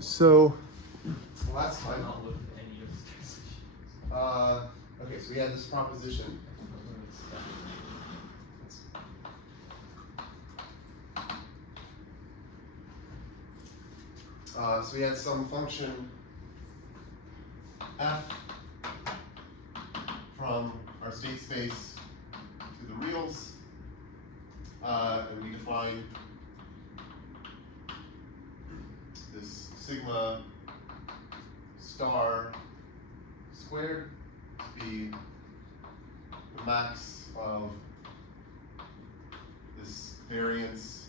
So, well, that's fine. Not look at any of this. Okay, so we had this proposition. So we had some function f from our state space to the reals, and we define this sigma star squared to be the max of this variance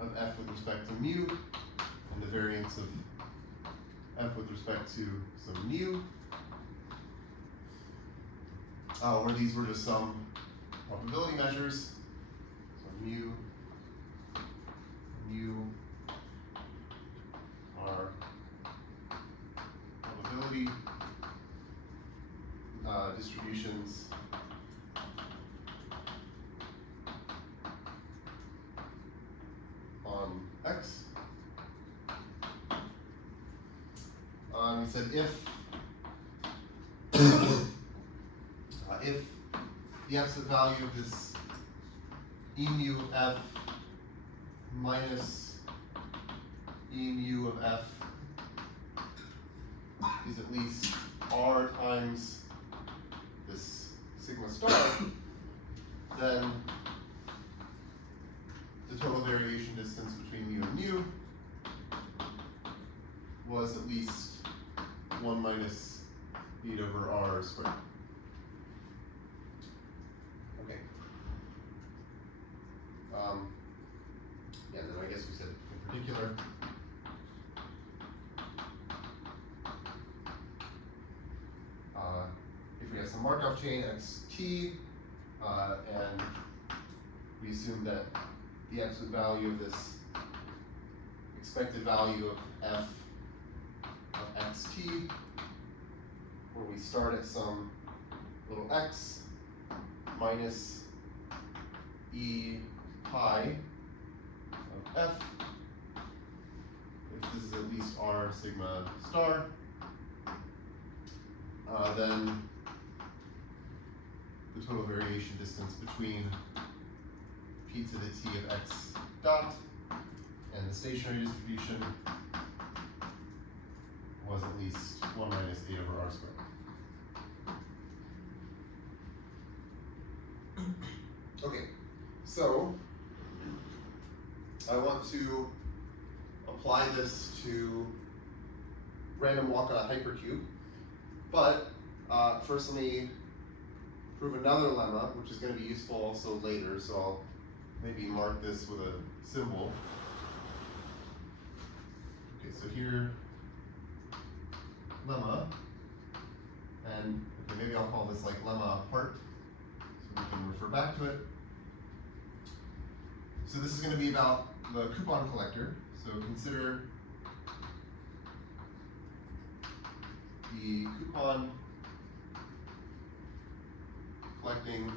of f with respect to mu, and the variance of f with respect to some nu, where these were just some probability measures. So mu are probability distributions on x. We said if the absolute value of this e mu of f minus e mu of f is at least r times this sigma star, then the total variation distance between mu and mu was at least 1 minus e over r squared. Okay. Yeah, then I guess we said in particular, if we have some Markov chain xt, and we assume that the absolute value of this expected value of f of xt, where we start at some little x minus e pi of f, if this is at least r sigma star, then the total variation distance between p to the t of x dot and the stationary distribution was at least 1 minus a over r squared. Okay, so I want to apply this to random walk on a hypercube, but first let me prove another lemma, which is going to be useful also later, so I'll maybe mark this with a symbol. Okay, so here, lemma, and okay, maybe I'll call this like lemma part, so we can refer back to it. So this is going to be about the coupon collector. So consider the coupon collecting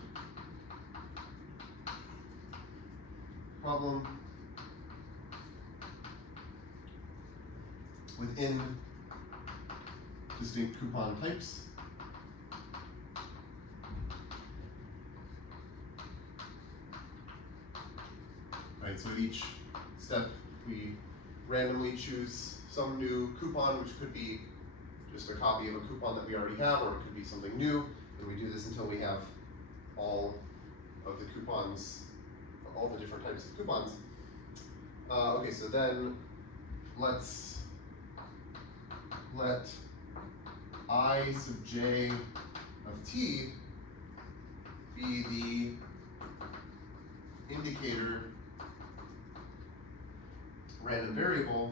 problem within distinct coupon types. Right, so at each step we randomly choose some new coupon, which could be just a copy of a coupon that we already have, or it could be something new, and we do this until we have all of the coupons, all the different types of coupons. Okay, so then let's let I sub j of t be the indicator random variable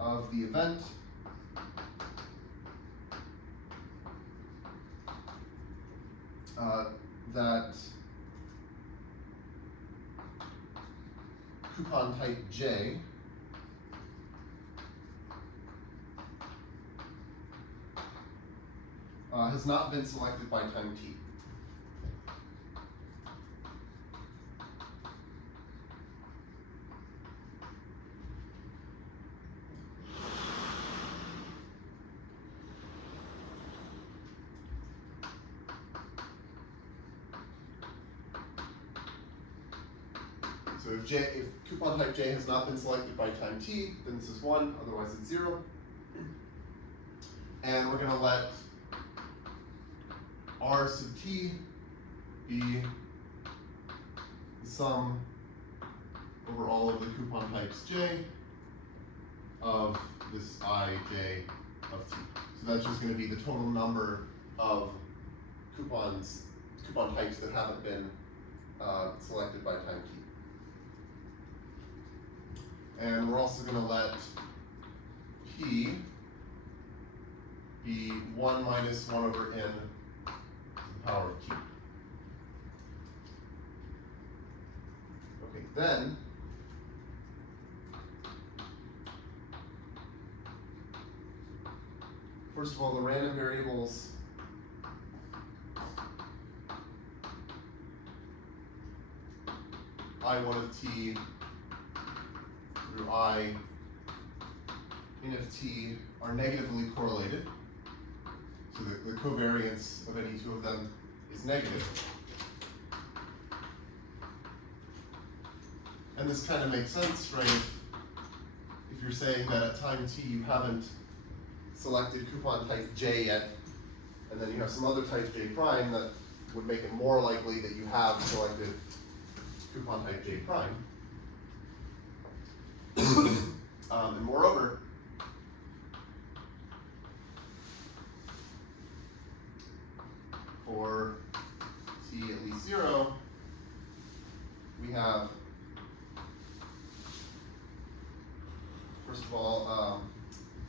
of the event that coupon type j has not been selected by time t. So if coupon type J has not been selected by time t, then this is 1, otherwise it's 0. And we're going to let R sub t be the sum over all of the coupon types J of this ij of t. So that's just going to be the total number of coupon types that haven't been selected by time t. And we're also going to let p be 1 minus 1 over n to the power of q. Okay, then first of all, the random variables I1 of t through I n of t are negatively correlated. So the covariance of any two of them is negative. And this kind of makes sense, right? If you're saying that at time t you haven't selected coupon type j yet, and then you have some other type j prime, that would make it more likely that you have selected coupon type j prime. And moreover, for t at least 0, we have, first of all,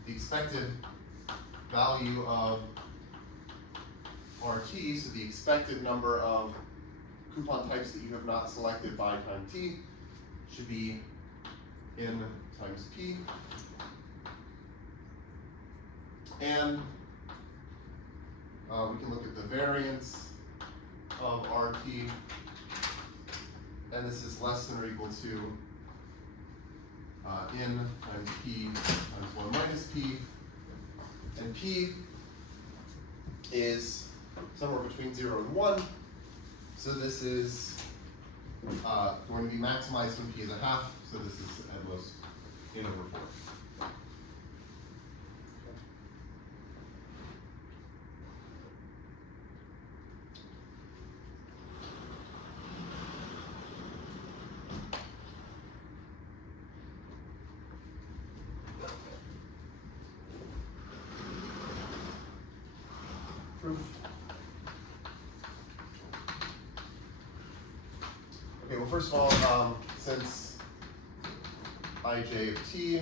the expected value of RT, so the expected number of coupon types that you have not selected by time t, should be n times p. And we can look at the variance of RT, and this is less than or equal to n times p times 1 minus p, and p is somewhere between 0 and 1, so this is going to be maximized when p is a half, so this is at most n over 4. Proof. Okay, well, first of all, since ij of t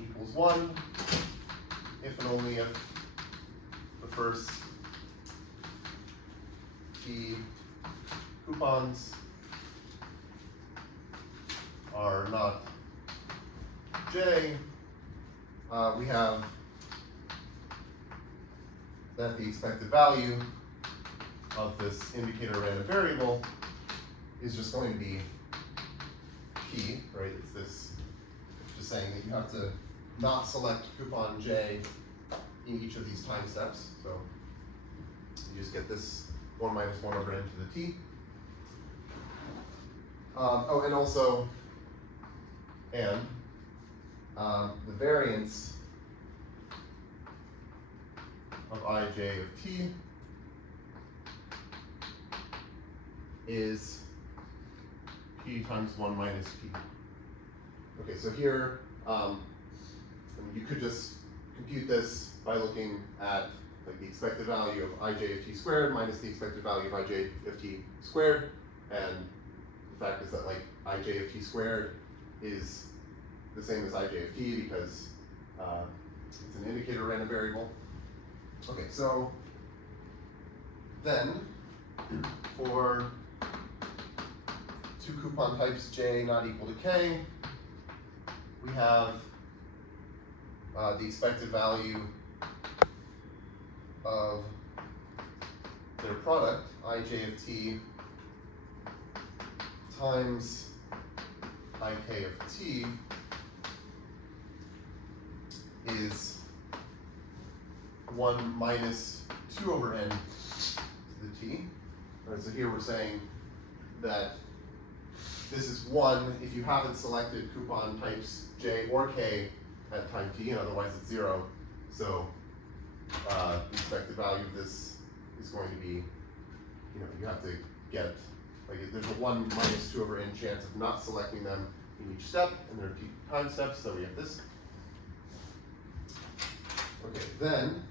equals 1, if and only if the first t coupons are not j, we have that the expected value of this indicator random variable is just going to be p, right? It's this, just saying that you have to not select coupon j in each of these time steps. So you just get this 1 minus 1 over n to the t. Oh, and also, and the variance of ij of t is p times 1 minus p. Okay, so here, you could just compute this by looking at like the expected value of ij of t squared minus the expected value of ij of t squared, and the fact is that like ij of t squared is the same as ij of t because it's an indicator random variable. Okay, so then for two coupon types j not equal to k, we have the expected value of their product, ij of t times ik of t, is 1 minus 2 over n to the t. All right, so here we're saying that this is 1 if you haven't selected coupon types J or K at time t, and otherwise it's 0. So the expected value of this is going to be, you have to get, like there's a 1 minus 2 over n chance of not selecting them in each step, and there are t time steps, so we have this. Okay, then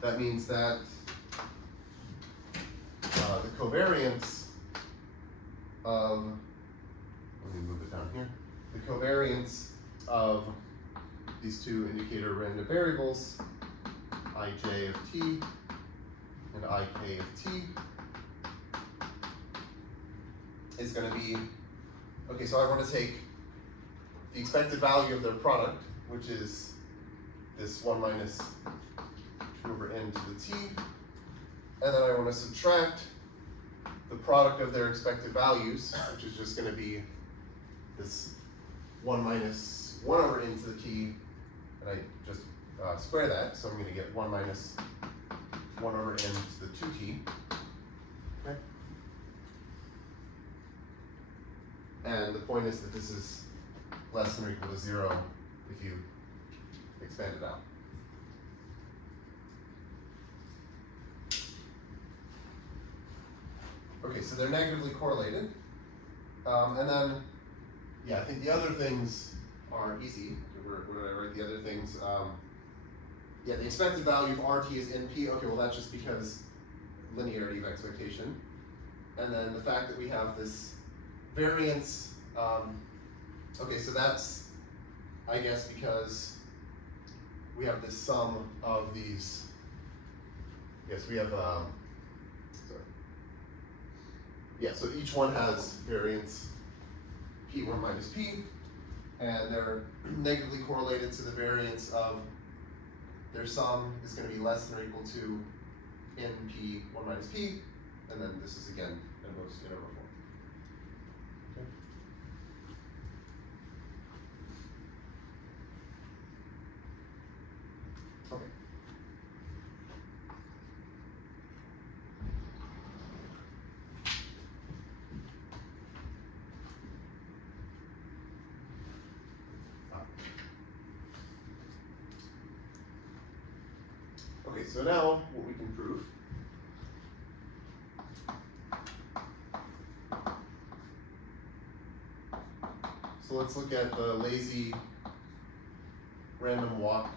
that means that the covariance of, let me move it down here, the covariance of these two indicator random variables, ij of t and ik of t, is going to be, okay, so I want to take the expected value of their product, which is this 1 minus 2 over n to the t, and then I want to subtract the product of their expected values, which is just going to be this 1 minus 1 over n to the t, and I just square that, so I'm going to get 1 minus 1 over n to the 2t. Okay. And the point is that this is less than or equal to 0 if you expand it out. Okay, so they're negatively correlated. And then, yeah, I think the other things are easy. Where did I write the other things? Yeah, the expected value of RT is NP. Okay, well that's just because linearity of expectation. And then the fact that we have this variance, okay, so that's, I guess, because we have this sum of these, yes, we have, sorry. Yeah, so each one has variance P1 minus P, and they're negatively correlated, so the variance of their sum is going to be less than or equal to NP1 minus P, and then this is again in most interval form. Okay. Okay. Okay, so now what we can prove so let's look at the lazy random walk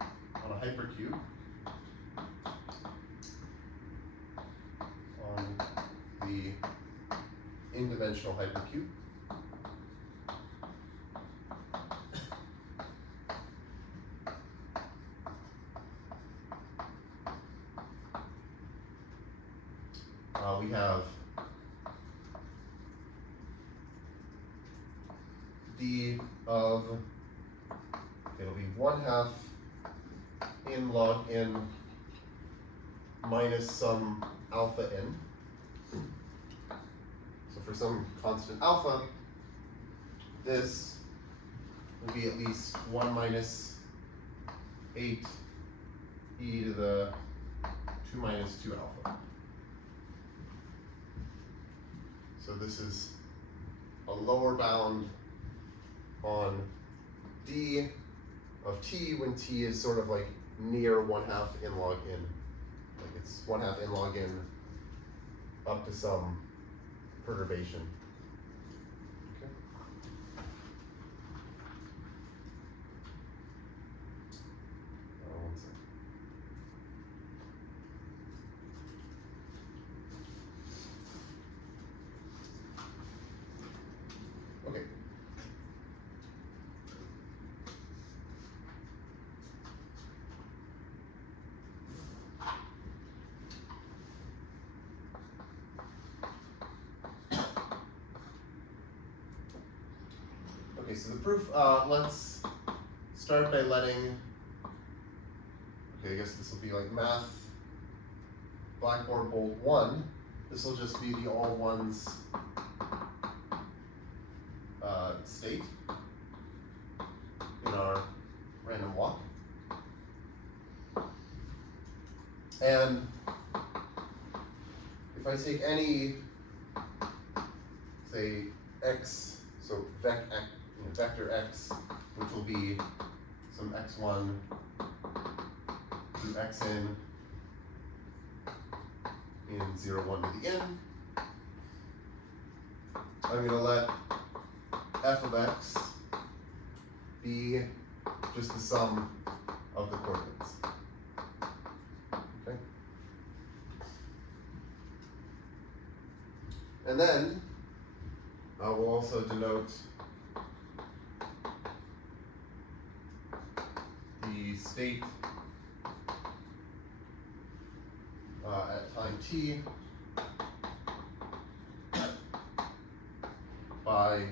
on a hypercube on the n-dimensional hypercube. We have d of, it'll be 1/2 n log n minus some alpha n. So for some constant alpha, this will be at least 1 minus 8 e to the 2 minus 2 alpha. So this is a lower bound on d of t when t is sort of like near 1/2 n log n. Like it's 1/2 n log n up to some perturbation. Okay. One second. Okay. Okay, so the proof, let's start by letting, okay, I guess this will be like math Blackboard bold 1. This will just be the all ones state in our random walk. And if if I take any, say, x, so vector x, which will be some x1 through xn in 0, 1 to the n, I'm going to let f of x be just the sum of the coordinates. Okay? And then we'll also denote the state at time t by,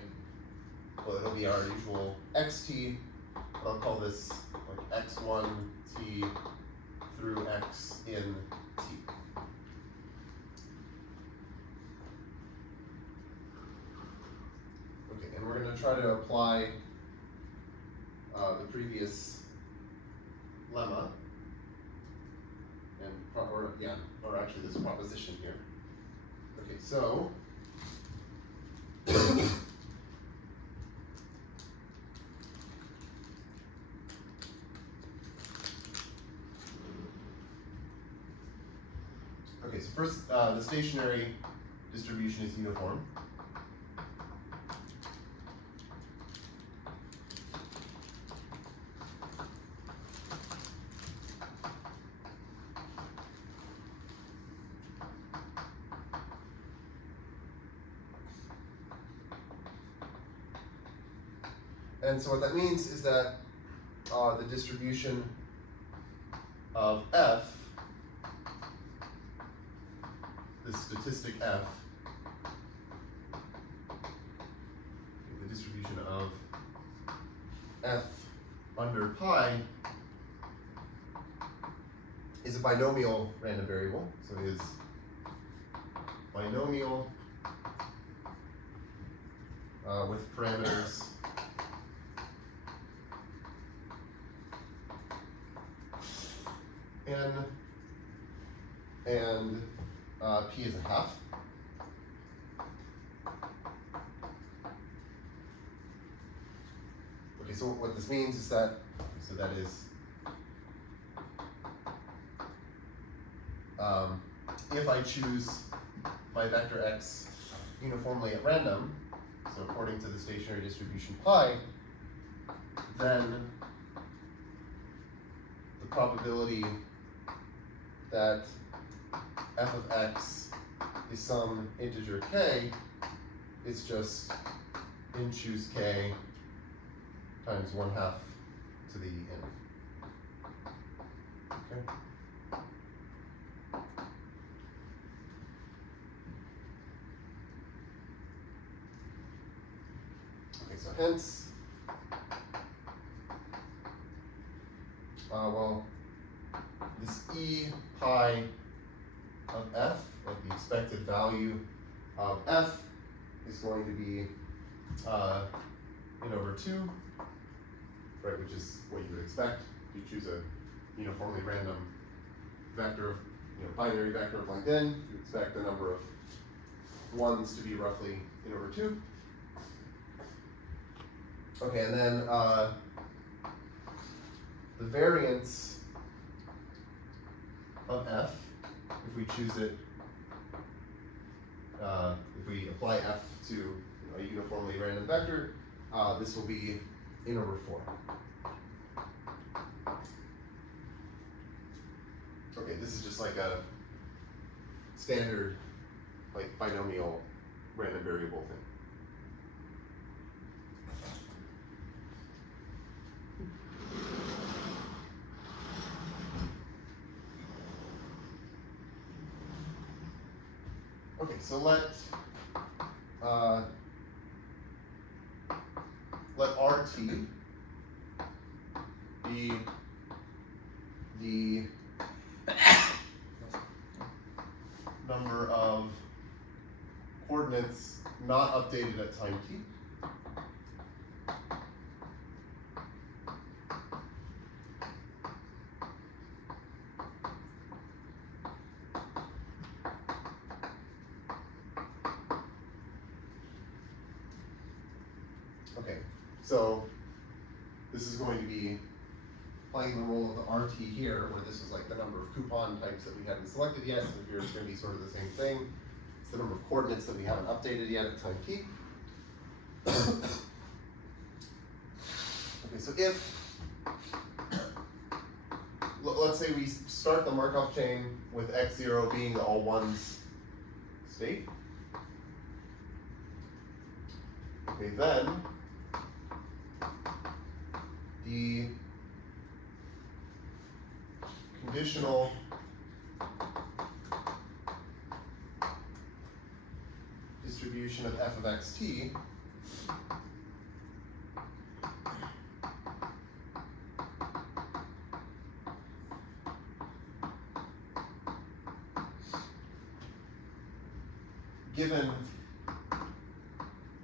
well, it'll be our usual xt, but I'll call this like x1 t through x in t. Okay, and we're going to try to apply the previous lemma, and or actually this proposition here. Okay, so okay, so first, the stationary distribution is uniform. And so what that means is that the distribution of f, this statistic f, the distribution of f under pi is a binomial random variable. So it is binomial with parameters n and p is a half. Okay, so what this means is that, so that is, if I choose my vector x uniformly at random, so according to the stationary distribution pi, then the probability that f of x is some integer k is just n choose k times 1/2 to the n. Okay. Okay, so hence, well, this e pi of f, or the expected value of f, is going to be n over 2, right, which is what you would expect. You choose a uniformly random vector, binary vector of length n, you expect the number of ones to be roughly n over 2. Okay, and then the variance of f, if we choose it, if we apply f to a uniformly random vector, this will be n over 4. Okay, this is just like a standard, like, binomial random variable thing. Okay, so let RT be the number of coordinates not updated at time t. Okay, so this is going to be playing the role of the RT here, where this is like the number of coupon types that we hadn't selected yet, so here it's going to be sort of the same thing. It's the number of coordinates that we haven't updated yet at time t. Okay, so if, let's say we start the Markov chain with x0 being the all ones state. Okay, then the conditional distribution of f of xt given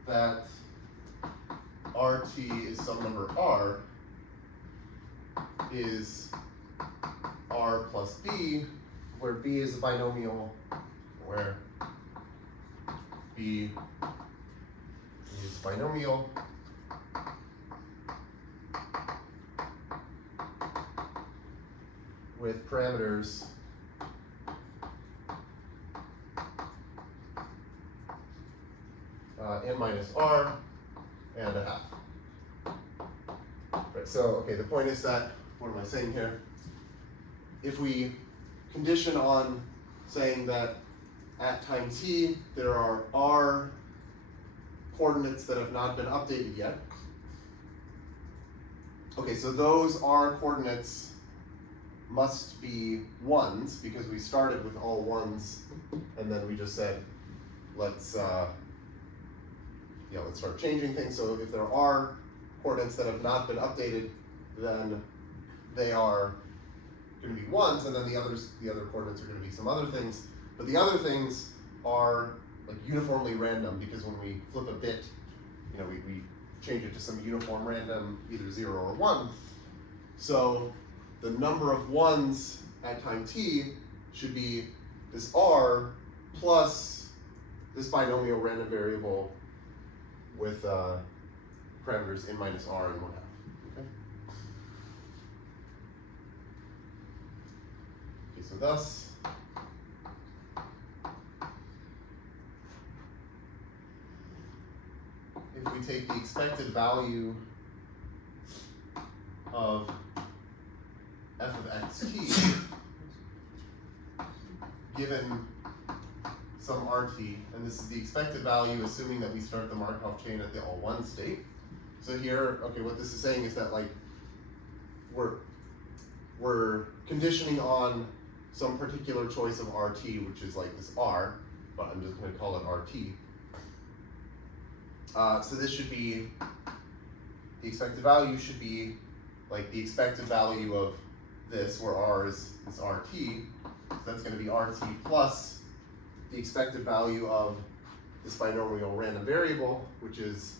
that RT is some number R is R plus B, where B is a binomial, where B is binomial, with parameters n minus R and a half. Right, so, okay, the point is that, what am I saying here? If we condition on saying that at time t there are R coordinates that have not been updated yet, okay, so those R coordinates must be ones because we started with all ones and then we just said let's start changing things. So if there are coordinates that have not been updated, then they are going to be ones, and then the other coordinates are going to be some other things. But the other things are like uniformly random because when we flip a bit, we change it to some uniform random, either 0 or 1. So the number of ones at time t should be this R plus this binomial random variable with parameters n minus R and 1/2. Okay. Okay, so thus if we take the expected value of f of xt given some RT, and this is the expected value assuming that we start the Markov chain at the all one state. So here, okay, what this is saying is that like we're conditioning on some particular choice of RT, which is like this R, but I'm just going to call it RT. So this should be, the expected value should be like the expected value of this, where R is RT. So that's going to be RT plus the expected value of this binomial random variable, which is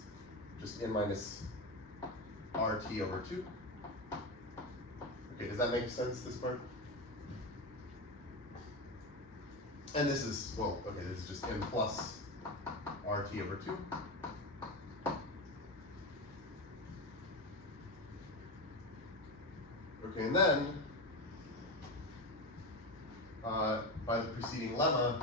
just n minus RT over 2. Okay, does that make sense, this part? And this is, well, okay, this is just n plus RT over 2. Okay, and then, by the preceding lemma,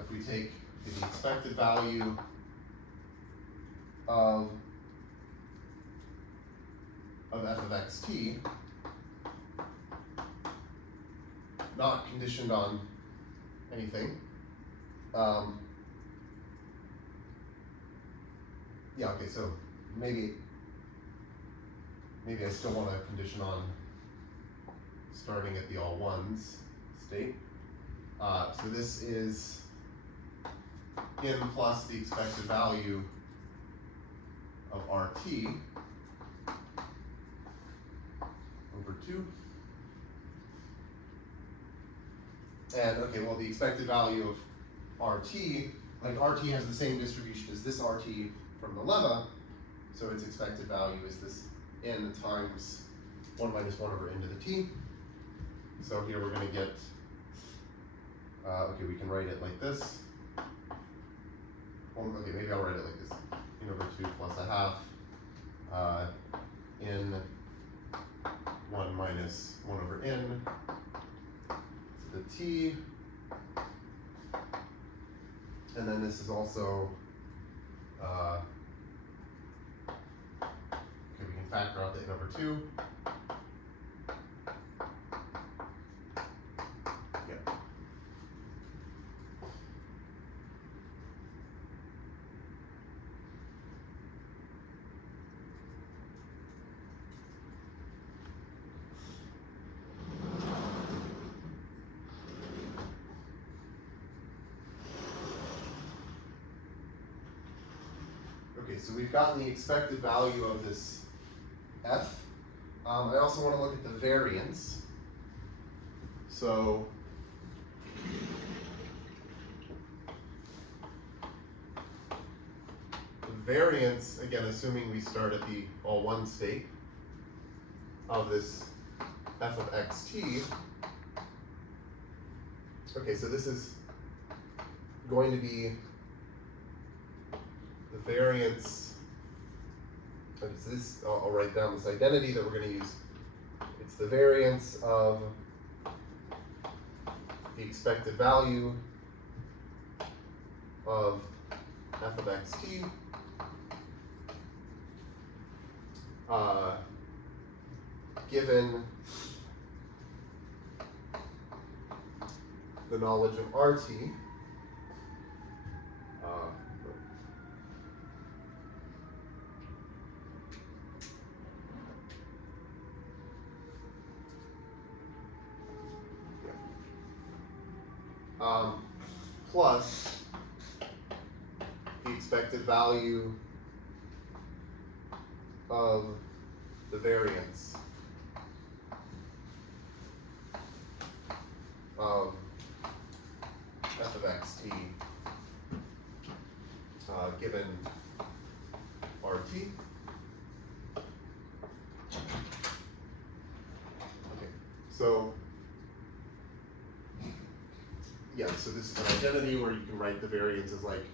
if we take the expected value of f of xt, not conditioned on anything, yeah, okay, so maybe I still want to condition on starting at the all ones state. So this is n plus the expected value of RT over 2. And okay, well, the expected value of RT, like RT has the same distribution as this RT from the lemma, so its expected value is this n times 1 minus 1 over n to the t. So here we're going to get, okay, we can write it like this. Well, okay, maybe I'll write it like this. N over 2 plus a half n 1 minus 1 over n to the t. And then this is also, okay, we can factor out the n over 2. Yeah. Okay, so we've gotten the expected value of this f. I also want to look at the variance. So the variance, again, assuming we start at the all one state of this f of xt. Okay, so this is going to be the variance. Okay, so this, I'll write down this identity that we're going to use. It's the variance of the expected value of f of xt given the knowledge of RT. Plus the expected value of the variance of f of xt given RT. Okay, so yeah, so this is an identity where you can write the variance as like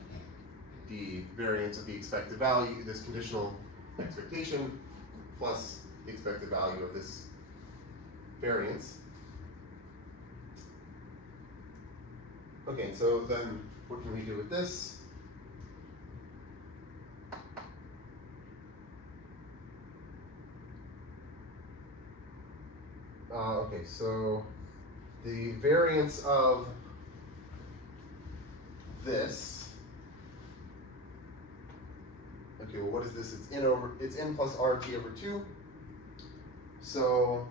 the variance of the expected value, this conditional expectation, plus the expected value of this variance. Okay, so then what can we do with this? Okay, so the variance of this. Okay, well, what is this? It's n plus RT over 2. So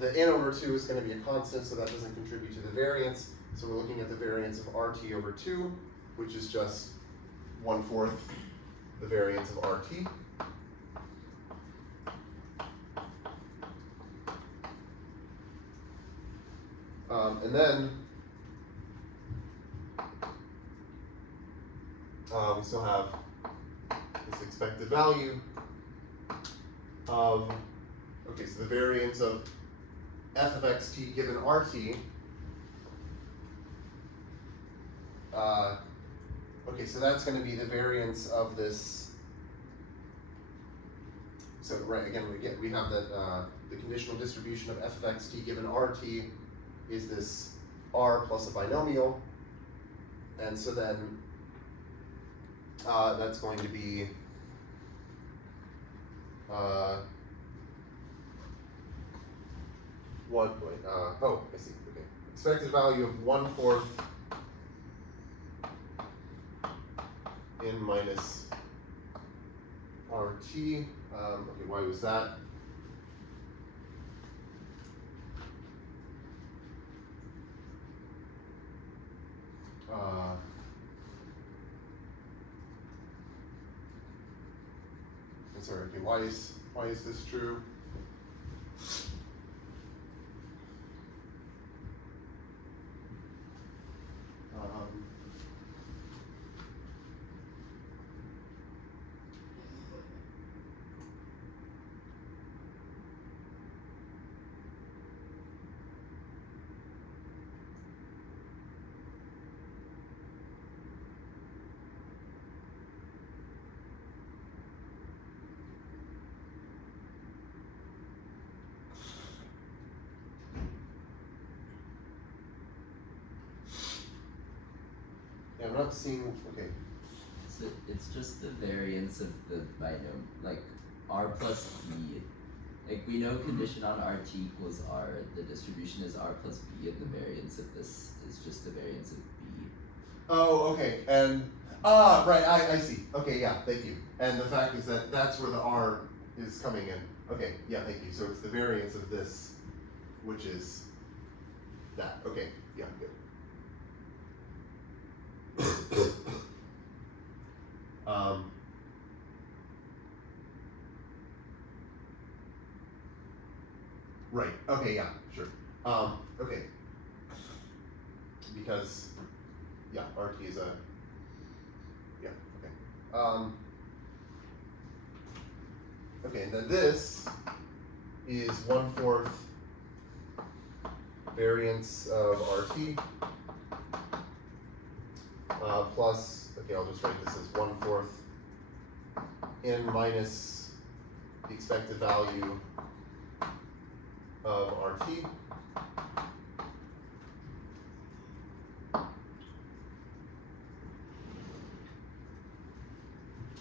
the n over 2 is going to be a constant, so that doesn't contribute to the variance. So we're looking at the variance of RT over 2, which is just 1/4 the variance of RT. And then we still have this expected value of, okay, so the variance of f of xt given RT. Okay, so that's going to be the variance of this. So right, again, we have that the conditional distribution of f of xt given RT is this R plus a binomial, and so then that's going to be oh, I see. Okay, expected value of 1/4 n minus RT. Okay, why was that? I'm sorry. Okay, why is this true? not seeing, okay. So it's just the variance of the binomial, like r plus b. Like we know condition on rt equals r, the distribution is r plus b, and the variance of this is just the variance of b. Oh, okay, and, right, I see. Okay, yeah, thank you. And the fact is that that's where the r is coming in. Okay, yeah, thank you. So it's the variance of this, which is that. Okay, yeah, good. Right, okay, yeah, sure. Okay. Because, yeah, RT is a, yeah, okay. Okay, and then this is 1/4 variance of RT plus, okay, I'll just write this as 1/4 n minus the expected value of RT.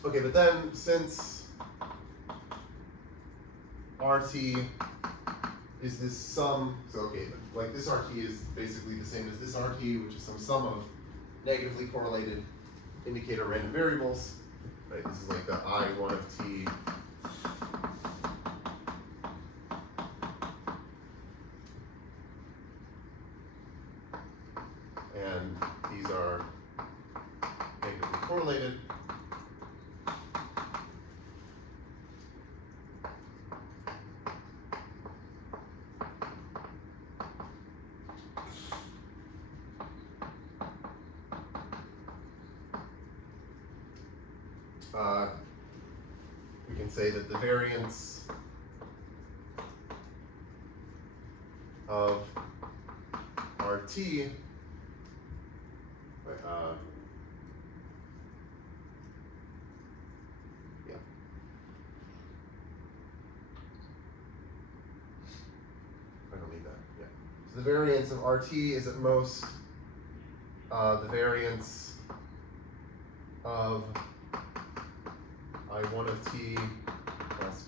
Okay, but then since RT is this sum, so okay, like this RT is basically the same as this RT, which is some sum of negatively correlated indicator random variables, right? This is like the I1 of t and these are negatively correlated. We can say that the variance of RT, yeah. I don't need that, yeah. So the variance of RT is at most the variance of I1 of t plus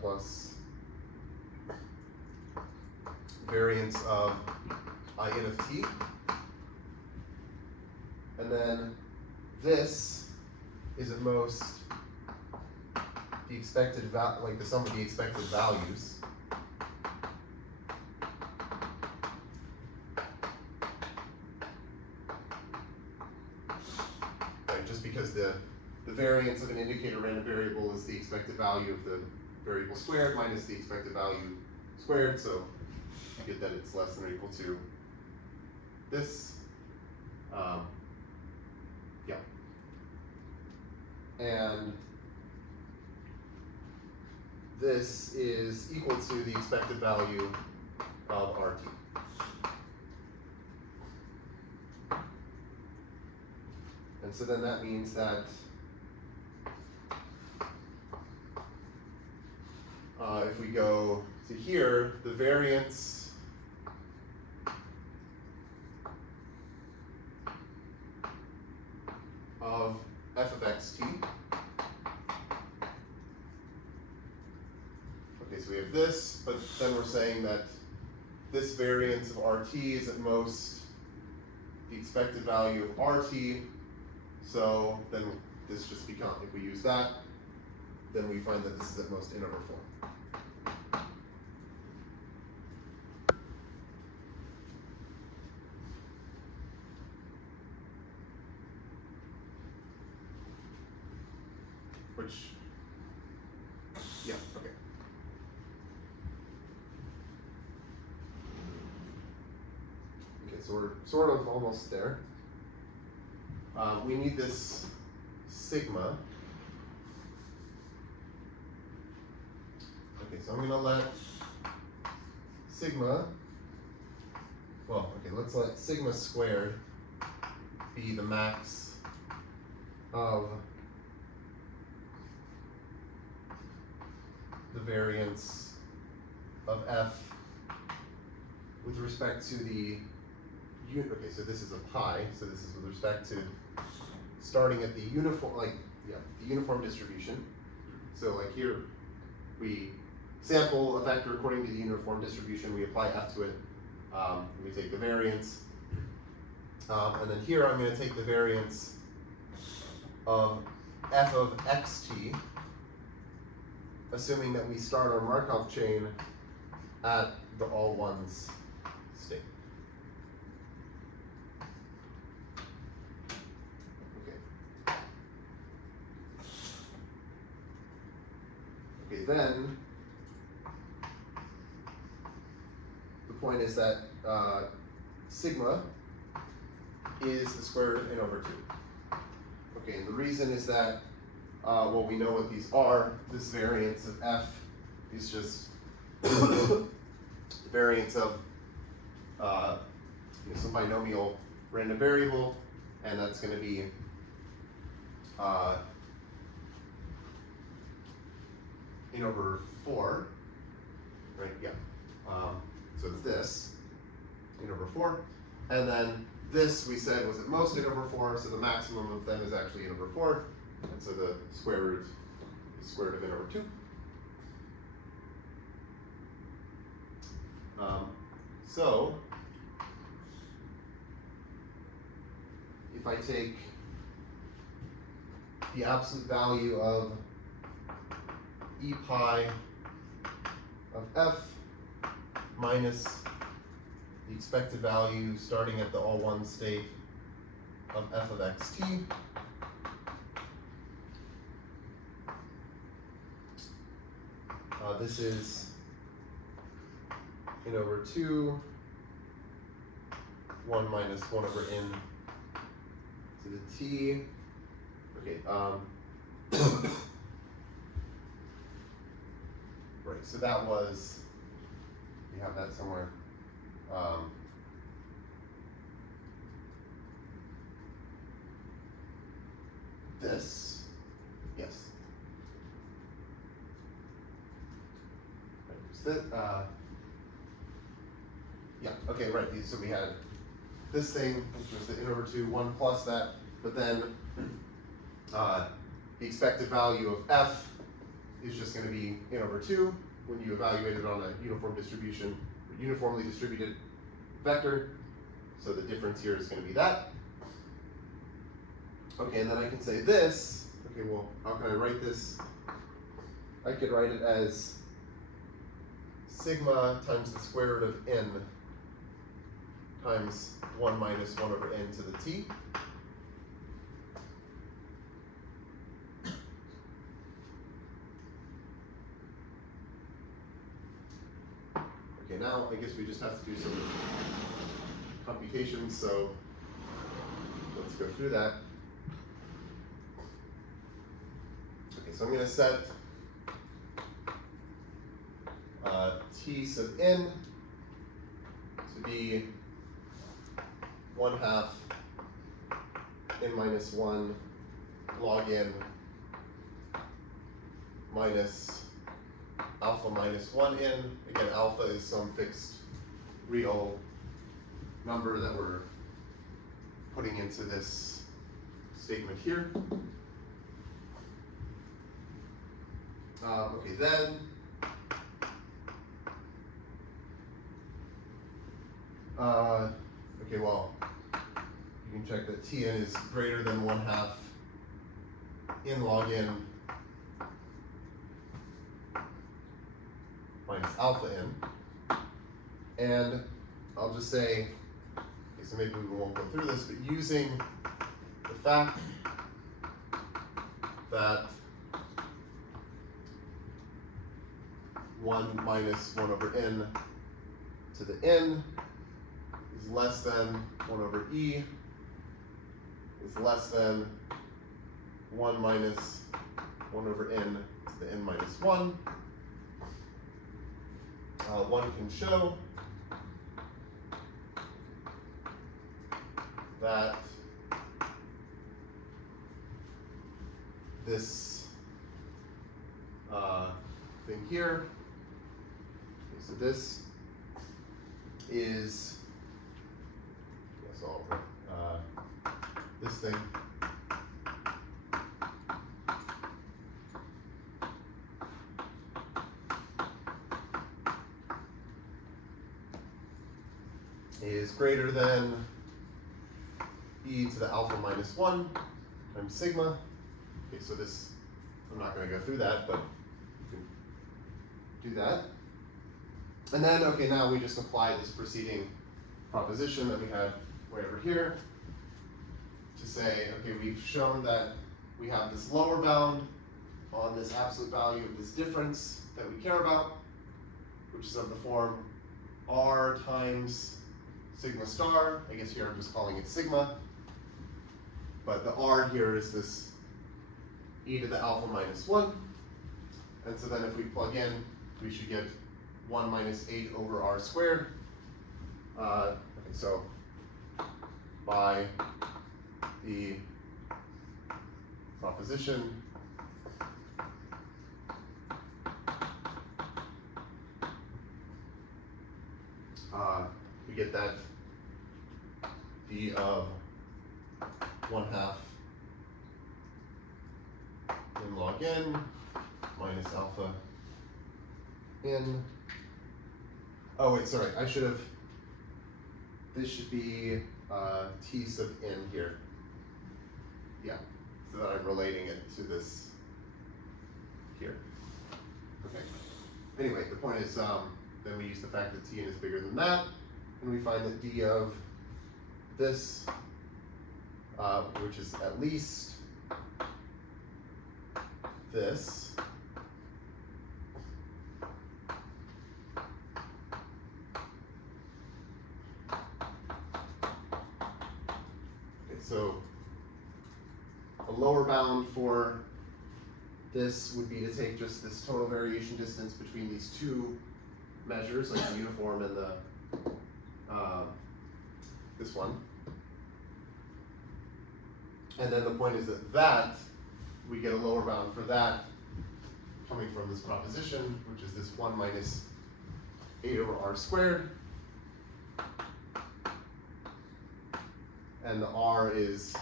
plus variance of In of t. And then this is at most the expected like the sum of the expected values. Right, just because the variance of an indicator random variable is the expected value of the variable squared minus the expected value squared, so you get that it's less than or equal to this. Yeah. And this is equal to the expected value of RT. And so then that means that if we go to here, the variance of f of xt. Okay, so we have this, but then we're saying that this variance of RT is at most the expected value of RT. So then this just becomes, if we use that, then we find that this is at most in over form. Which, yeah, okay. Okay, so we're sort of almost there. We need this sigma. Okay, so I'm going to let sigma, well, okay, let's let sigma squared be the max of the variance of f with respect to the unit. Okay, so this is a pi, so this is with respect to starting at the uniform distribution. So like here, we sample a vector according to the uniform distribution, we apply f to it, we take the variance, and then here I'm going to take the variance of f of xt, assuming that we start our Markov chain at the all ones state. Okay, then the point is that sigma is the square root of n over 2. Okay, and the reason is that, well, we know what these are. This variance of f is just the variance of some binomial random variable, and that's going to be n over 4, right? Yeah. So it's this, n over 4. And then this we said was at most n over 4, so the maximum of them is actually n over 4. And so the square root is square root of n over 2. So if I take the absolute value of e pi of f minus the expected value starting at the all one state of f of xt, this is n over 2, 1 minus 1 over n to the t. Okay, right, so that was, we have that somewhere. This, yes. Right, so that, yeah, okay, right, so we had this thing, which was the n over 2, 1 plus that, but then the expected value of f is just going to be n over 2 when you evaluate it on a uniformly distributed vector. So the difference here is going to be that. Okay, and then I can say this. Okay, well, how can I write this? I could write it as sigma times the square root of n times 1 minus 1 over n to the t. Okay, now I guess we just have to do some computations, so let's go through that. Okay, so I'm going to set t sub n to be 1/2 n minus 1 log n minus alpha minus 1n. Again, alpha is some fixed real number that we're putting into this statement here. Okay, then okay, well, you can check that Tn is greater than 1/2 n log n minus alpha n. And I'll just say, okay, so maybe we won't go through this, but using the fact that 1 minus 1 over n to the n is less than 1 over e is less than 1 minus 1 over n to the n minus 1. One can show that this thing here, okay, so this is, yes, this thing is greater than e to the alpha minus 1 times sigma. Okay, so this, I'm not going to go through that, but you can do that. And then, okay, now we just apply this preceding proposition that we had way over here to say, okay, we've shown that we have this lower bound on this absolute value of this difference that we care about, which is of the form r times sigma star. I guess here I'm just calling it sigma. But the r here is this e to the alpha minus 1. And so then if we plug in, we should get 1 minus 8 over r squared. Okay, so by the proposition we get that d of 1/2 n log n minus alpha n. Oh wait, sorry, I should have, this should be t sub n here. Yeah, so that I'm relating it to this here. Okay. Anyway, the point is, then we use the fact that Tn is bigger than that, and we find that d of this, which is at least this, okay, so a lower bound for this would be to take just this total variation distance between these two measures, like the uniform and the this one. And then the point is that we get a lower bound for that coming from this proposition, which is this 1 minus 8 over r squared. And the r is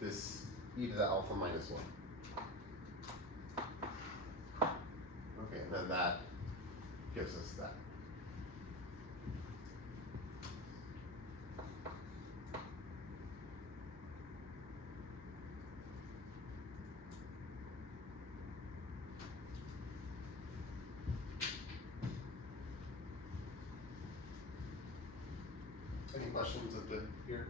this e to the alpha minus 1. Okay, and then that gives us that. Any questions up to here?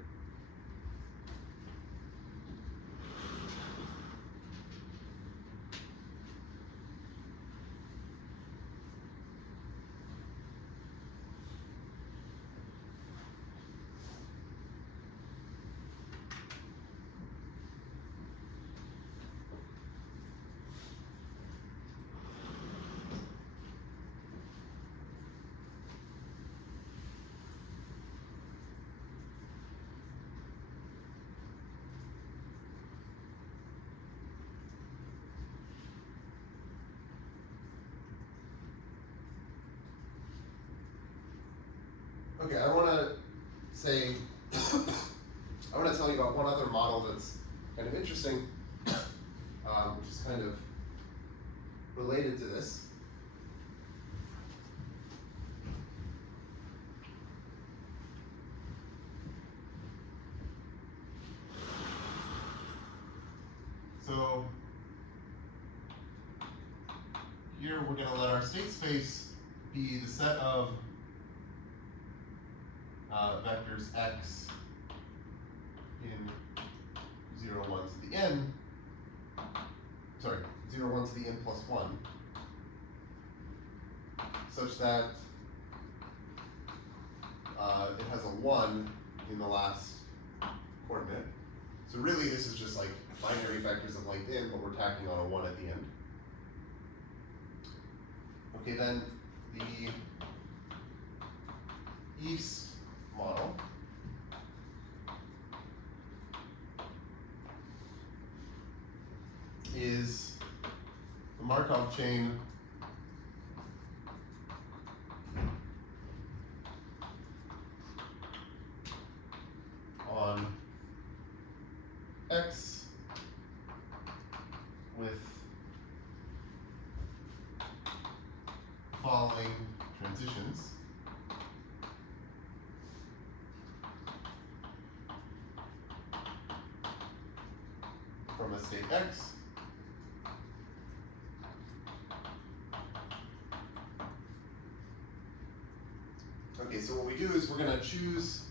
Okay, I want to say, I want to tell you about one other model that's kind of interesting, which is kind of related to this. So here we're going to let our state space be the set of vectors x in 0, 1 to the n, sorry, 0, 1 to the n plus 1, such that it has a 1 in the last coordinate. So really this is just like binary vectors of length n, but we're tacking on a 1 at the end. Okay, then the east model is the Markov chain on X with following transitions. from a state X. Okay, so what we do is we're going to choose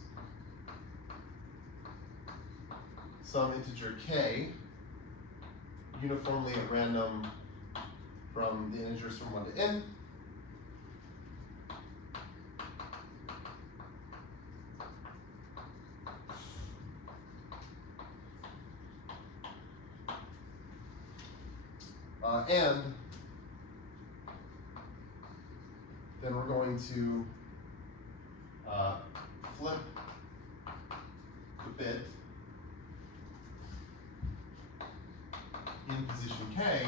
some integer k uniformly at random from the integers from 1 to n. And then we're going to flip the bit in position k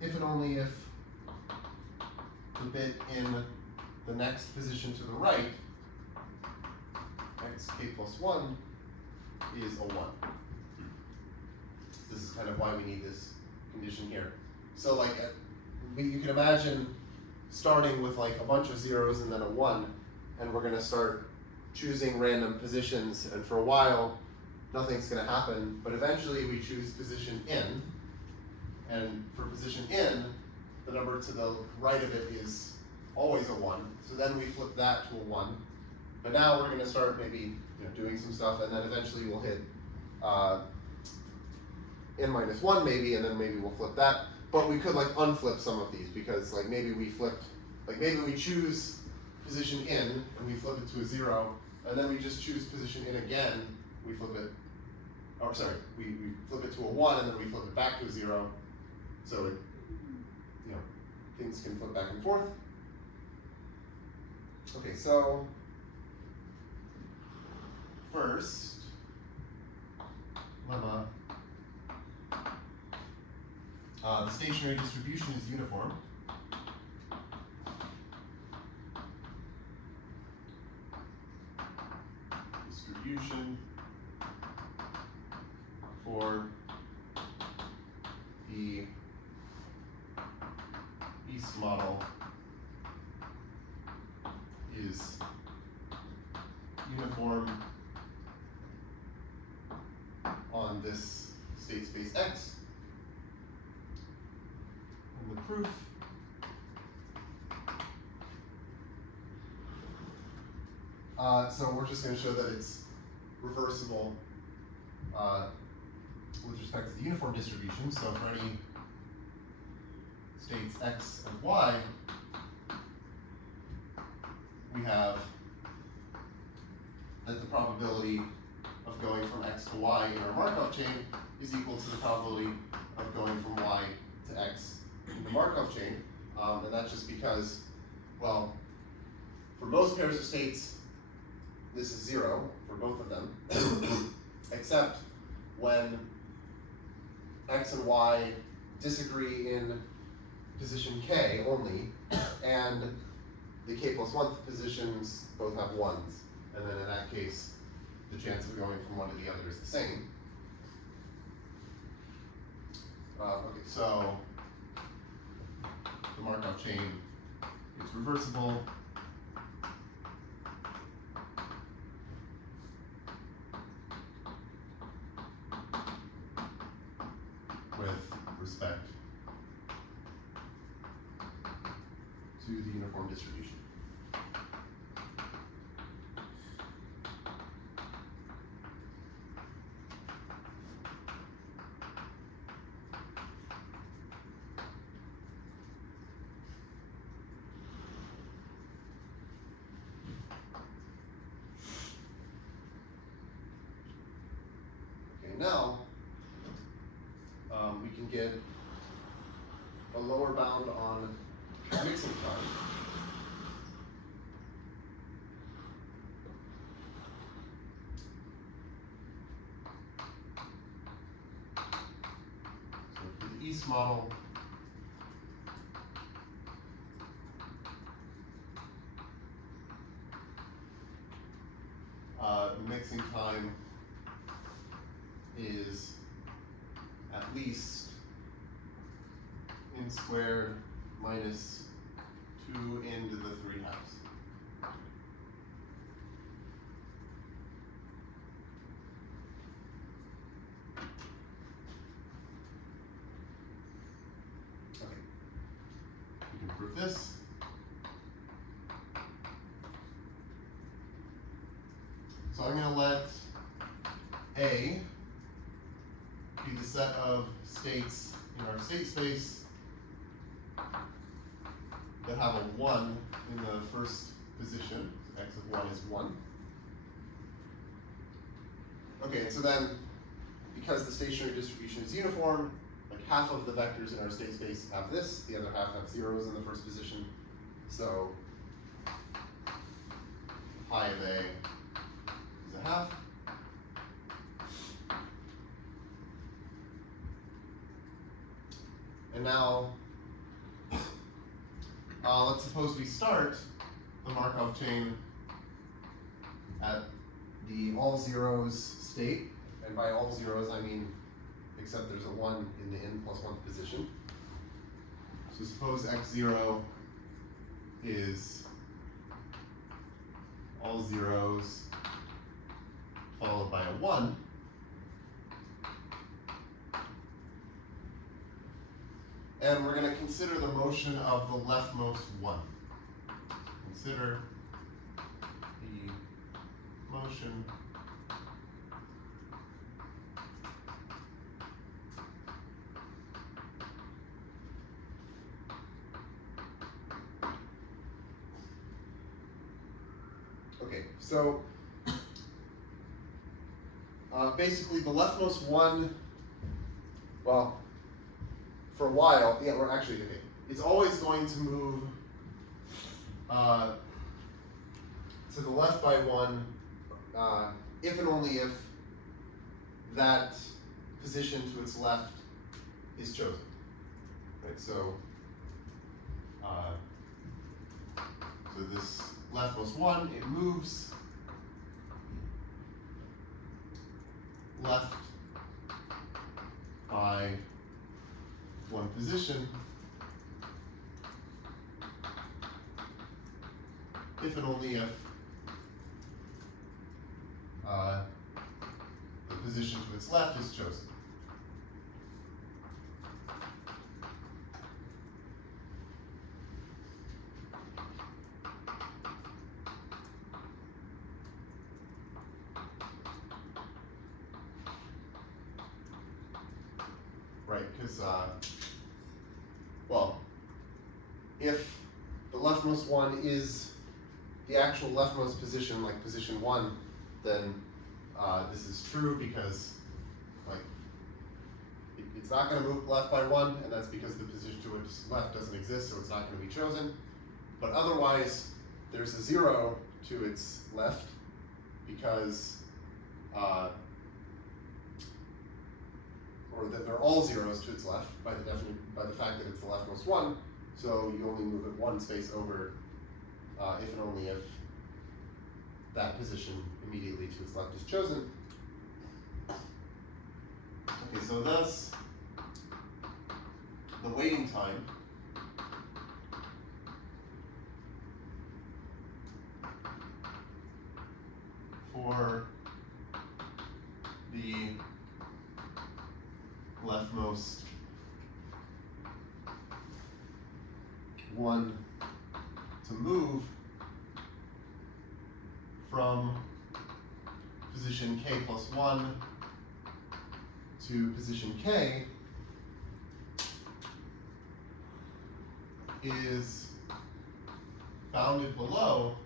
if and only if the bit in the next position to the right, xk plus 1, is a 1. This is kind of why we need this condition here. So like, you can imagine starting with like a bunch of zeros and then a 1, and we're going to start choosing random positions, and for a while nothing's going to happen, but eventually we choose position in, and for position in, the number to the right of it is always a 1, so then we flip that to a 1, but now we're going to start maybe doing some stuff, and then eventually we'll hit n minus 1 maybe, and then maybe we'll flip that. But we could like unflip some of these, because like maybe we flipped, like maybe we choose position in and we flip it to a 0, and then we just choose position in again, we flip it, or sorry, we flip it to a 1 and then we flip it back to a 0. So it, things can flip back and forth. Okay, so first lemma. The stationary distribution is uniform. Distribution for the East model is uniform on this state space X. And the proof so we're just going to show that it's reversible with respect to the uniform distribution. So for any states X and Y, we have that the probability of going from X to Y in our Markov chain is equal to the probability of going from Y to X in the Markov chain. And that's just because, well, for most pairs of states, this is 0 for both of them, except when X and Y disagree in position K only, and the K plus 1th positions both have 1s. And then in that case, the chance of going from one to the other is the same. Okay, so the Markov chain is reversible. With respect to the uniform distribution. Okay, now we can get a lower bound on mixing time. So for the East model, the mixing time is at least n squared minus 2n to the 3/2. this. So I'm going to let A be the set of states in our state space that have a 1 in the first position. So x of 1 is 1. Okay, and so then, because the stationary distribution is uniform, like half of the vectors in our state space have this, the other half have zeros in the first position. So pi of A is a half. And now, let's suppose we start the Markov chain at the all zeros state, and by all zeros I mean except there's a 1 in the n plus 1th position. So suppose x0 is all zeros followed by a 1. And we're going to consider the motion of the leftmost 1. Consider the motion okay, so basically the leftmost 1, well, for a while, yeah, we're actually, okay, it's always going to move to the left by 1 if and only if that position to its left is chosen. Right, so this leftmost 1, it moves left by 1 position if and only if the position to its left is chosen. Right, because, well, if the leftmost 1 is the actual leftmost position, like position 1, then this is true because, like, it's not going to move left by 1, and that's because the position to its left doesn't exist, so it's not going to be chosen. But otherwise, there's a 0 to its left because or that they're all zeros to its left by the fact that it's the leftmost 1, so you only move it 1 space over if and only if that position immediately to its left is chosen. Okay, so thus the waiting time for the leftmost 1 to move from position k plus 1 to position k is bounded below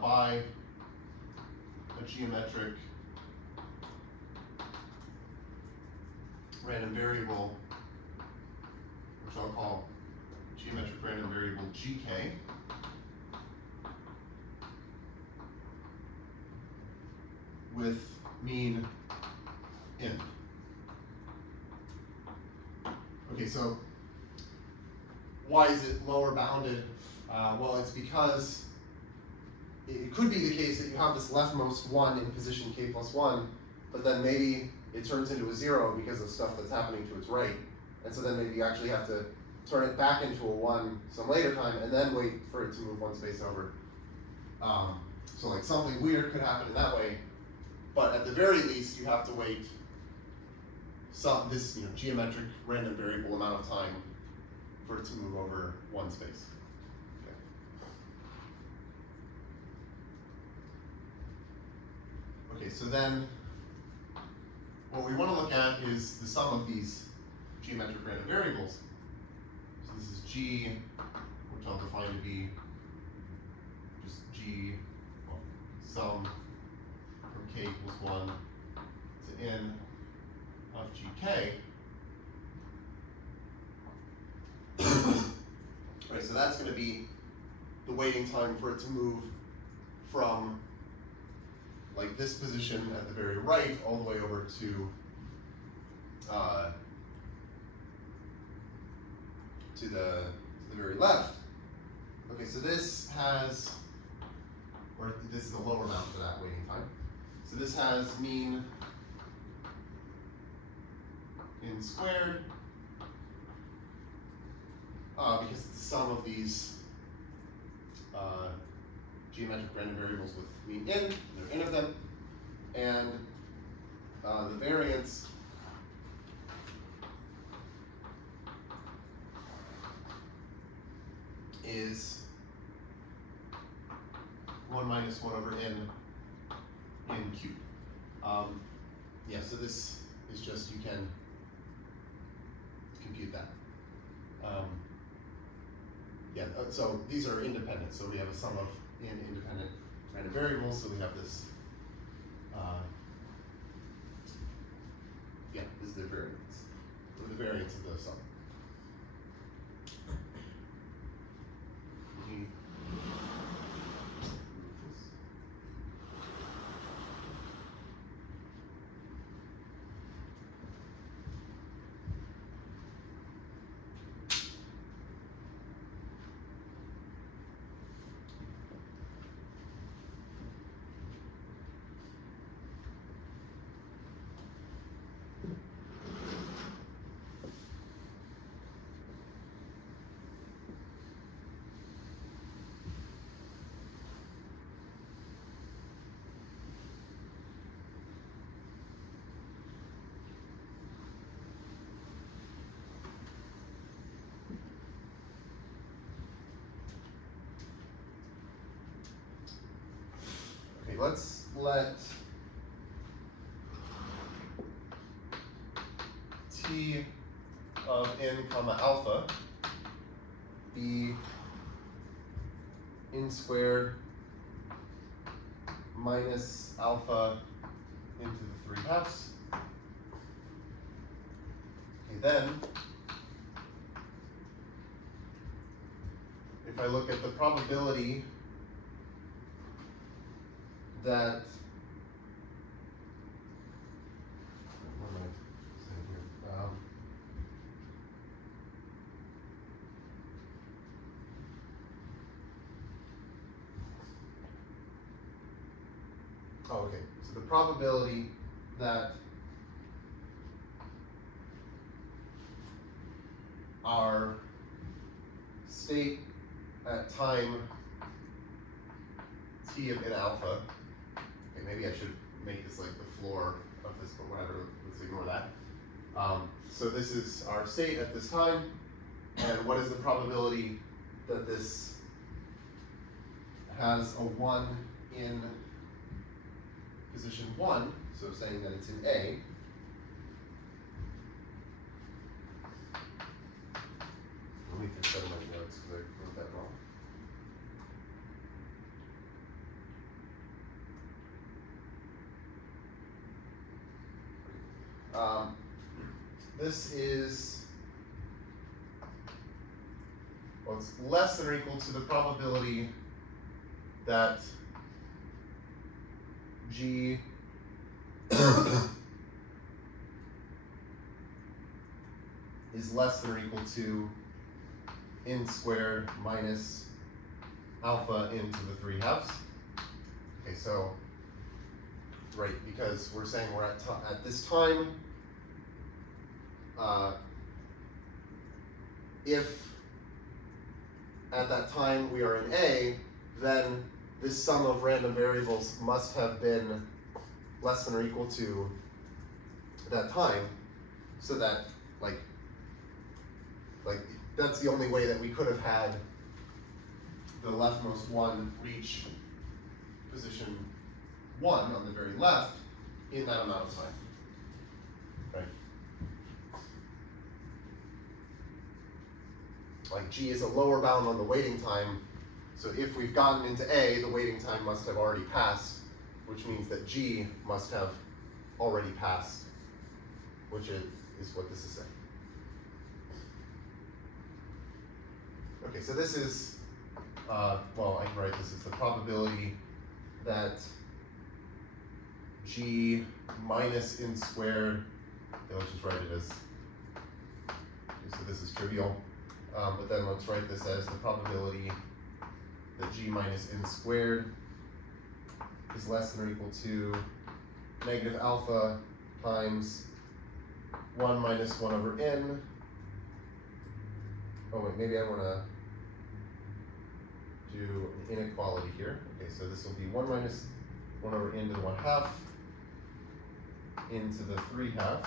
by a geometric random variable, which I'll call geometric random variable gk, with mean n. Okay, so why is it lower bounded? Well, it's because it could be the case that you have this leftmost 1 in position k plus 1, but then maybe it turns into a 0 because of stuff that's happening to its right. And so then maybe you actually have to turn it back into a 1 some later time and then wait for it to move 1 space over. So like something weird could happen in that way, but at the very least you have to wait this geometric random variable amount of time for it to move over one space. Okay, so then what we want to look at is the sum of these geometric random variables. So this is g, which I'll define to be just g, well, sum from k equals 1 to n of gk. Right, so that's going to be the waiting time for it to move from like this position at the very right all the way over to the very left. Okay, so this has, or this is the lower bound for that waiting time. So this has mean n squared, because it's the sum of these geometric random variables with mean n, there are n of them, and the variance is 1 minus 1 over n cubed. Yeah, so this is just, you can compute that. So these are independent. So we have a sum of n independent random variables. So we have this. This is the variance, or the variance of the sum. Let's let t of n comma alpha be n squared minus alpha into the 3/2. Okay, then if I look at the probability that what am I saying here? Okay, so the probability that our state at time t of n alpha, maybe I should make this like the floor of this, but whatever, let's ignore that. So this is our state at this time, and what is the probability that this has a 1 in position 1, so saying that it's in A. Let me fix that in my notes because I wrote that wrong. This is, well, it's less than or equal to the probability that G is less than or equal to n squared minus alpha into the 3/2. Okay, so, right, because we're saying we're at this time, if at that time we are in A, then this sum of random variables must have been less than or equal to that time. so that like that's the only way that we could have had the leftmost one reach position 1 on the very left in that amount of time, right? Like G is a lower bound on the waiting time, so if we've gotten into A, the waiting time must have already passed, which means that G must have already passed, which is what this is saying. Okay, so this is, well, I can write this as the probability that G minus n squared, okay, let's just write it as, okay, so this is trivial, but then let's write this as the probability that G minus n squared is less than or equal to negative alpha times 1 minus 1 over n. Oh wait, maybe I want to do an inequality here. Okay, so this will be 1 minus 1 over n to the 1/2 into the 3/2.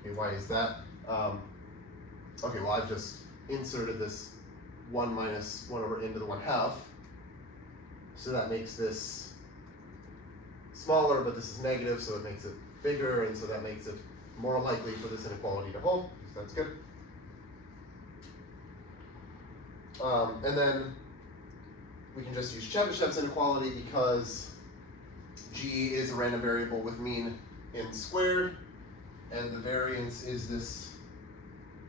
Okay, why is that? Okay, well I've just inserted this 1 minus 1 over n to the 1/2. So that makes this smaller, but this is negative, so it makes it bigger, and so that makes it more likely for this inequality to hold, so that's good. And then we can just use Chebyshev's inequality because G is a random variable with mean n squared, and the variance is this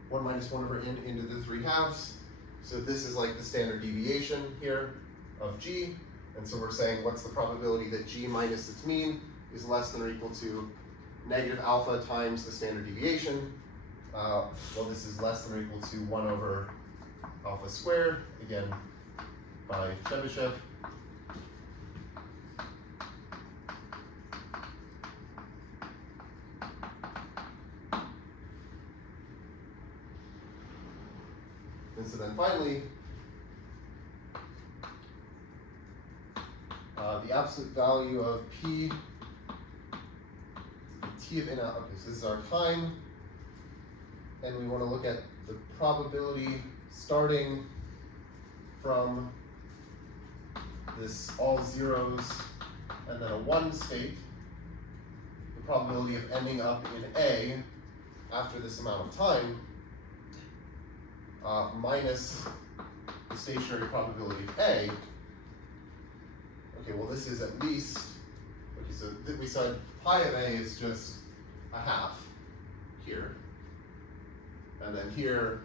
1 minus 1 over n into the 3/2. So this is like the standard deviation here of G, and so we're saying what's the probability that G minus its mean is less than or equal to negative alpha times the standard deviation. Well, this is less than or equal to 1 over alpha squared, again by Chebyshev. And so then finally, the absolute value of P, T of n out, okay, so this is our time, and we want to look at the probability starting from this all zeros and then a 1 state, the probability of ending up in A after this amount of time, minus the stationary probability of A. Okay, well this is at least, okay, so we said pi of A is just a half here. And then here,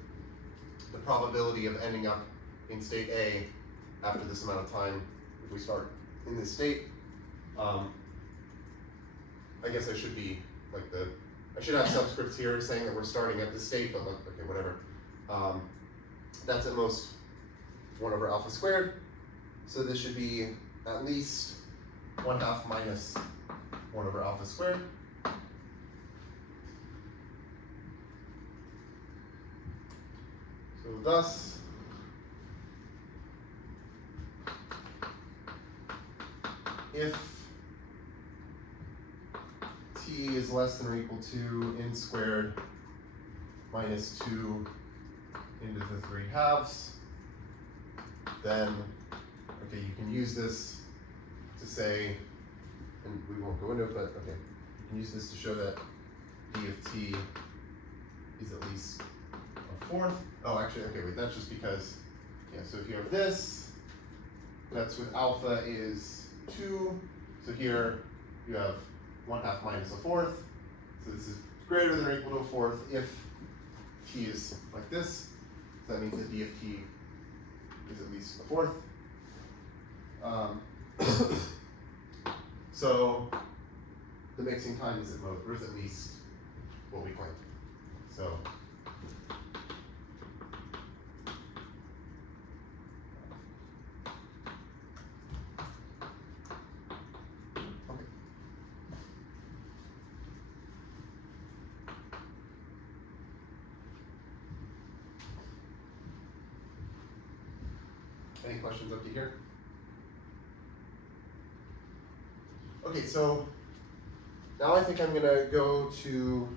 the probability of ending up in state A after this amount of time, if we start in this state, I guess I should be like I should have subscripts here saying that we're starting at this state, but like, okay, whatever. That's at most 1 over alpha squared. So this should be at least 1/2 minus 1 over alpha squared. So thus, if t is less than or equal to n squared minus 2 into the 3/2, then, okay, you can use this to say, and we won't go into it, but okay, you can use this to show that d of t is at least a fourth. Oh, actually, okay, wait, that's just because, yeah, so if you have this, that's with alpha is 2, so here you have 1/2 minus a fourth, so this is greater than or equal to a fourth if t is like this, so that means that d of t is at least a fourth. So the mixing time is at least what we claimed. So okay. Any questions up to here? Okay, so now I think I'm gonna go to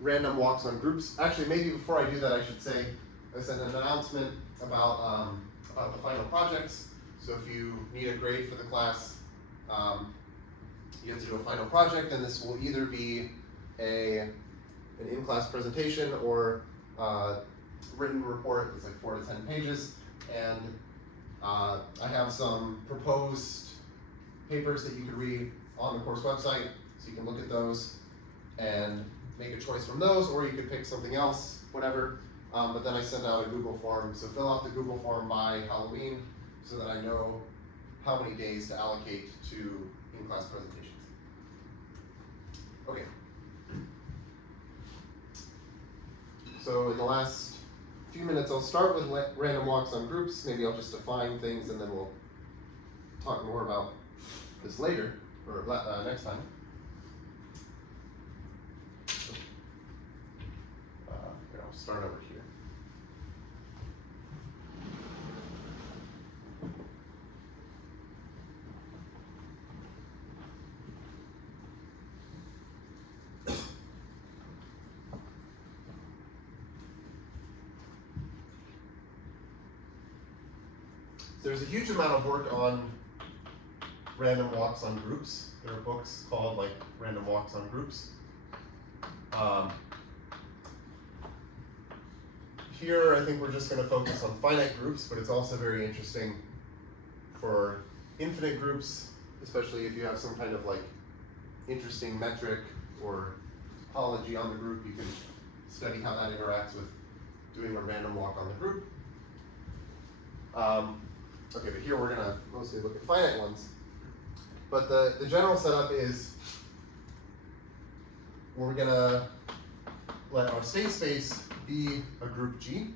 random walks on groups. Actually, maybe before I do that, I should say I sent an announcement about the final projects. So if you need a grade for the class, you have to do a final project, and this will either be an in-class presentation or written report that's like 4 to 10 pages. And I have some proposed papers that you could read on the course website, so you can look at those and make a choice from those, or you could pick something else, whatever. But then I send out a Google form, so fill out the Google form by Halloween so that I know how many days to allocate to in-class presentations. Okay. So in the last few minutes, I'll start with random walks on groups. Maybe I'll just define things and then we'll talk more about this later, or next time. Here, I'll start over here. There's a huge amount of work on random walks on groups. There are books called like Random Walks on Groups. Here I think we're just going to focus on finite groups, but it's also very interesting for infinite groups, especially if you have some kind of like interesting metric or topology on the group. You can study how that interacts with doing a random walk on the group. Okay, but here we're going to mostly look at finite ones. But the general setup is we're going to let our state space be a group G.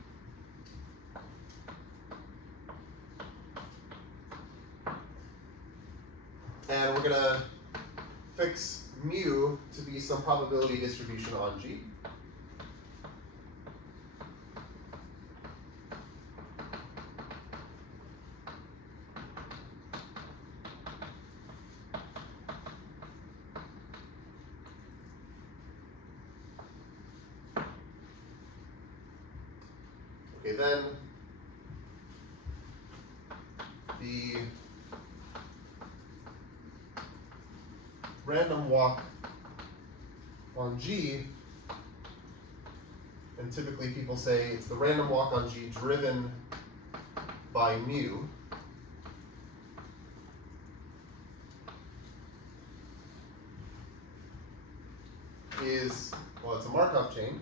And we're going to fix mu to be some probability distribution on G. Okay, then the random walk on G, and typically people say it's the random walk on G driven by mu. Is, well, it's a Markov chain.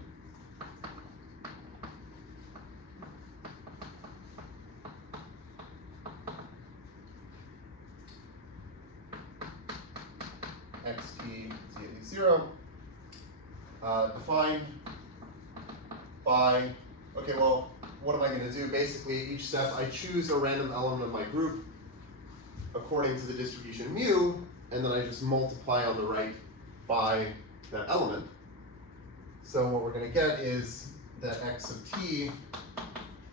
Xt is 0, defined by, okay, well, what am I going to do? Basically, each step I choose a random element of my group according to the distribution mu, and then I just multiply on the right by that element. So what we're going to get is that x of t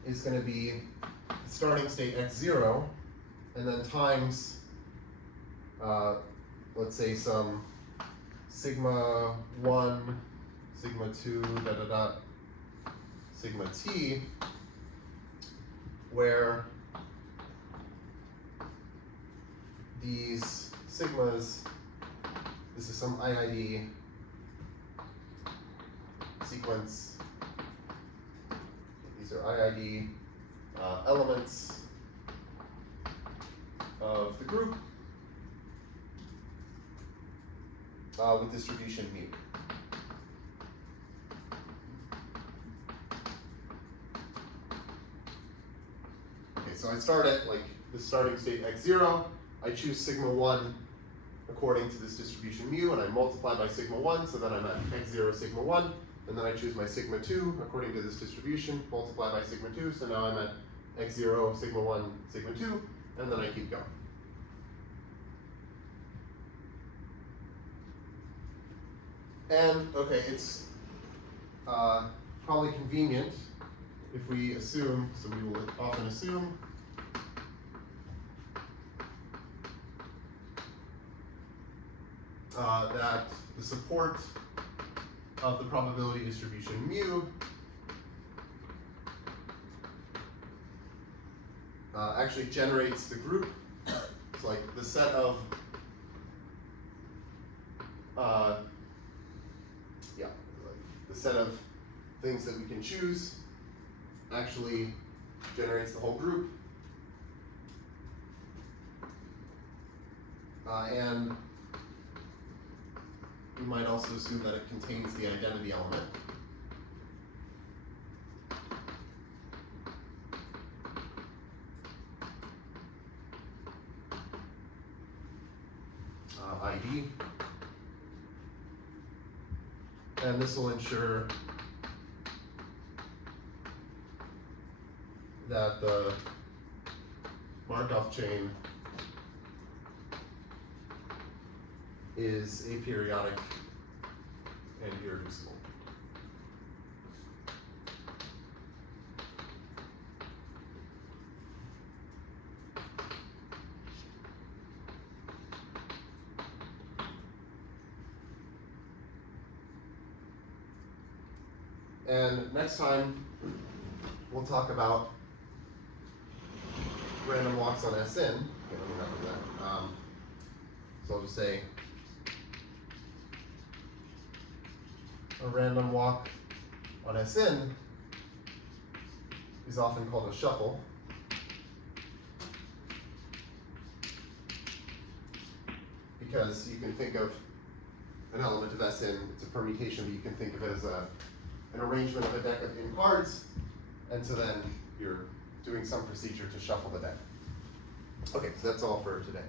is going to be the starting state x0, and then times let's say some sigma 1, sigma 2, sigma t, where these sigmas, this is some IID sequence, these are IID elements of the group with distribution mu. Okay, so I start at like the starting state x0, I choose sigma 1 according to this distribution mu, and I multiply by sigma 1, so then I'm at x0 sigma 1, and then I choose my sigma 2 according to this distribution, multiply by sigma 2, so now I'm at x0 sigma 1 sigma 2, and then I keep going. And, okay, it's probably convenient if we assume, so we will often assume that the support of the probability distribution mu actually generates the group. It's like the set of the set of things that we can choose actually generates the whole group. And we might also assume that it contains the identity element. ID. And this will ensure that the Markov chain is aperiodic and irreducible. And next time, we'll talk about random walks on SN. Okay, let me not do that. So I'll just say a random walk on SN is often called a shuffle. Because you can think of an element of SN, it's a permutation, but you can think of it as an arrangement of a deck of n cards, and so then you're doing some procedure to shuffle the deck. Okay, so that's all for today.